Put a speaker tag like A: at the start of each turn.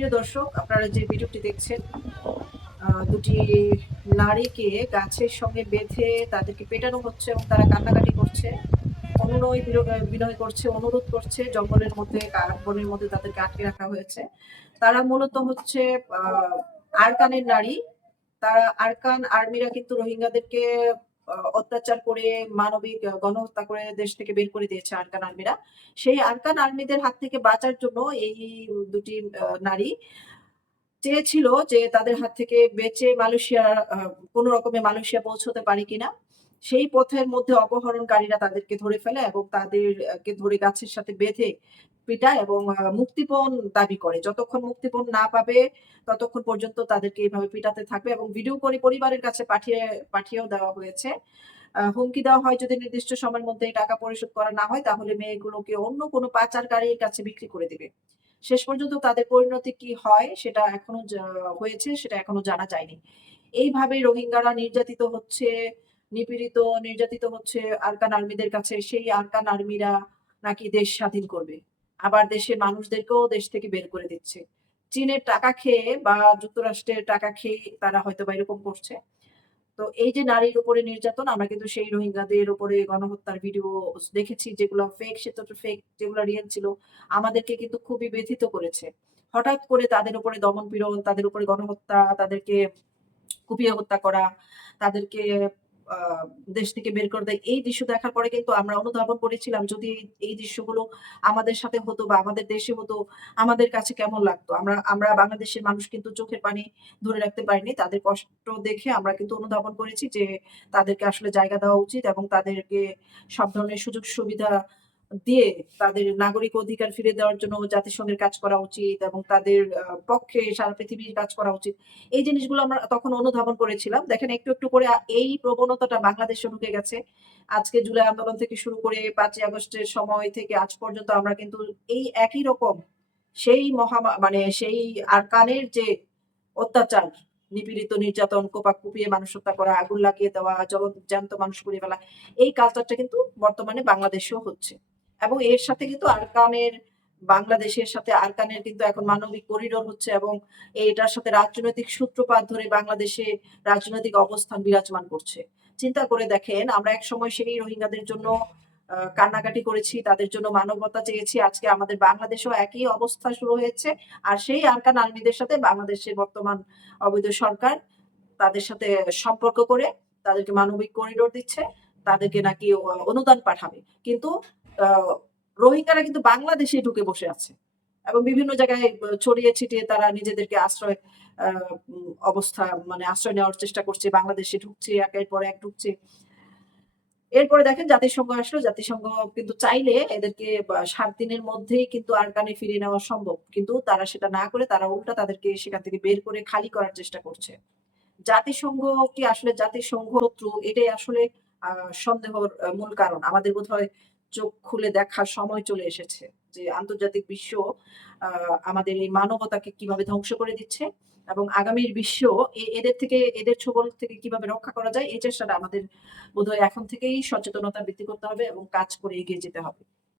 A: প্রিয় দর্শক, আপনারা যে ভিডিওটি দেখছেন দুটি নারীকে গাছের সঙ্গে বেঁধে তাদেরকে পেটানো হচ্ছে এবং তারা কান্নাকাটি করছে বিনয় করছে, অনুরোধ করছে, জঙ্গলের মধ্যে বনের মধ্যে তাদেরকে আটকে রাখা হয়েছে। তারা মূলত হচ্ছে আরকানের নারী। তারা আরকান আর্মিরা কিন্তু রোহিঙ্গাদেরকে অত্যাচার করে, মানবিক গণহত্যা করে দেশ থেকে বের করে দিয়েছে আরকান আর্মিরা সেই আরকান আর্মিদের হাত থেকে বাঁচার জন্য এই দুটি নারী চেয়েছিল যে তাদের হাত থেকে বেঁচে মালয়েশিয়া কোন রকমে মালয়েশিয়া পৌঁছতে পারে কিনা। সেই পথের মধ্যে অপহরণকারীরা তাদেরকে ধরে ফেলে এবং তাদেরকে ধরে গাছের সাথে বেঁধে পিটায় এবং মুক্তিপণ দাবি করে। যতক্ষণ মুক্তিপণ না পাবে, ততক্ষণ পর্যন্ত তাদেরকে এইভাবে পিটাতে থাকবে এবং ভিডিও করে পরিবারের কাছে পাঠিয়ে, পাঠিয়েও দেওয়া হয়েছে। হুমকি দেওয়া হয় যদি নির্দিষ্ট সময়ের মধ্যে টাকা পরিশোধ করা না হয়, তাহলে মেয়েগুলোকে অন্য কোনো পাচারকারীর কাছে বিক্রি করে দিবে। শেষ পর্যন্ত তাদের পরিণতি কি হয়, সেটা এখনও হয়েছে, সেটা এখনও জানা যায়নি। এইভাবে রোহিঙ্গারা নির্যাতিত হচ্ছে। নিপীড়িত, নির্যাতিত হচ্ছে আরকান আর্মিদের কাছে, সেই আরকান আর্মিরা নাকি দেশ স্বাধীন করবে। আবার দেশের মানুষদেরকেও দেশ থেকে বের করে দিচ্ছে। চীনের টাকা খেয়ে বা যুক্তরাষ্ট্রের টাকা খেয়ে তারা হয়তো বা এরকম করছে। তো এই যে নারীর উপরে নির্যাতন, আমরা কিন্তু সেই রোহিঙ্গাদের উপরে গণহত্যার ভিডিও দেখেছি, যেগুলো ফেক সেটা তো ফেক যেগুলো রিয়েল ছিল, আমাদেরকে কিন্তু খুবই ব্যথিত করেছে। হঠাৎ করে তাদের উপরে দমন পীড়ন, তাদের উপরে গণহত্যা, তাদেরকে কুপিয়ে হত্যা করা, তাদেরকে দেশ থেকে বের করে দেয়। এই দৃশ্য দেখার পরে কিন্তু আমরা অনুধাবন করেছিলাম যদি এই দৃশ্যগুলো আমাদের সাথে হতো বা আমাদের দেশে হতো, আমাদের কাছে কেমন লাগতো? আমরা আমরা বাংলাদেশের মানুষ কিন্তু চোখের পানি ধরে রাখতে পারিনি। তাদের কষ্ট দেখে আমরা কিন্তু অনুধাবন করেছি যে তাদেরকে আসলে জায়গা দেওয়া উচিত এবং তাদেরকে সব ধরনের সুযোগ সুবিধা দিয়ে তাদের নাগরিক অধিকার ফিরে দেওয়ার জন্য জাতিসংঘের কাজ করা উচিত এবং তাদের পক্ষে সারা পৃথিবীর কাজ করা উচিত। এই জিনিসগুলো আমরা তখন অনুধাবন করেছিলাম। দেখেন, একটু একটু করে এই প্রবণতাটা বাংলাদেশে ঢুকে গেছে। আজকে জুলাই আন্দোলন থেকে শুরু করে পাঁচই আগস্টের সময় থেকে আজ পর্যন্ত আমরা কিন্তু এই একই রকম সেই মহা মানে সেই আরকানের যে অত্যাচার, নিপীড়িত, নির্যাতন কোপা কুপিয়ে মানুষ হত্যা করা, আগুন লাগিয়ে দেওয়া জল জ্যান্ত মানুষ পুড়িয়ে ফেলা, এই কালচারটা কিন্তু বর্তমানে বাংলাদেশেও হচ্ছে। এবং এর সাথে কিন্তু আরকানের, বাংলাদেশের সাথে আরকানের কিন্তু এখন মানবিক করিডোর হচ্ছে এবং এটার সাথে রাজনৈতিক সূত্রপাত ধরে বাংলাদেশে রাজনৈতিক অবস্থান বিরাজমান করছে। চিন্তা করে দেখেন, আমরা এক সময় সেই রোহিঙ্গাদের জন্য কান্নাকাটি করেছি, তাদের জন্য মানবতা চেয়েছি, আজকে আমাদের বাংলাদেশেও একই অবস্থা শুরু হয়েছে আর সেই আরকান আর্মিদের সাথে বাংলাদেশের বর্তমান অবৈধ সরকার তাদের সাথে সম্পর্ক করে তাদেরকে মানবিক করিডোর দিচ্ছে, তাদেরকে নাকি অনুদান পাঠাবে। কিন্তু রোহিঙ্গারা কিন্তু বাংলাদেশে ঢুকে বসে আছে এবং বিভিন্ন জায়গায় ছড়িয়ে ছিটিয়ে তারা নিজেদেরকে আশ্রয় অবস্থা মানে আশ্রয় নেওয়ার চেষ্টা করছে, বাংলাদেশে ঢুকছে, একের পর এক ঢুকছে। এরপরে দেখেন জাতিসংঘ আসলো, জাতিসংঘ কিন্তু চাইলে এদেরকে সাত দিনের মধ্যেই কিন্তু আরকানে ফিরিয়ে নেওয়া সম্ভব। কিন্তু তারা সেটা না করে তারা উল্টা তাদেরকে সেখান থেকে বের করে খালি করার চেষ্টা করছে। জাতিসংঘ কি আসলে জাতিসংঘ শত্রু? এটাই আসলে সন্দেহর মূল কারণ। আমাদের বোধহয় চোখ খুলে দেখার সময় চলে এসেছে যে আন্তর্জাতিক বিশ্ব আমাদের এই মানবতাকে কীভাবে ধ্বংস করে দিচ্ছে এবং আগামীর বিশ্ব এদের থেকে, এদের ছবল থেকে কীভাবে রক্ষা করা যায়, এই চেষ্টাটা আমাদের বোধহয় এখন থেকেই সচেতনতা বৃদ্ধি করতে হবে এবং কাজ করে এগিয়ে যেতে হবে।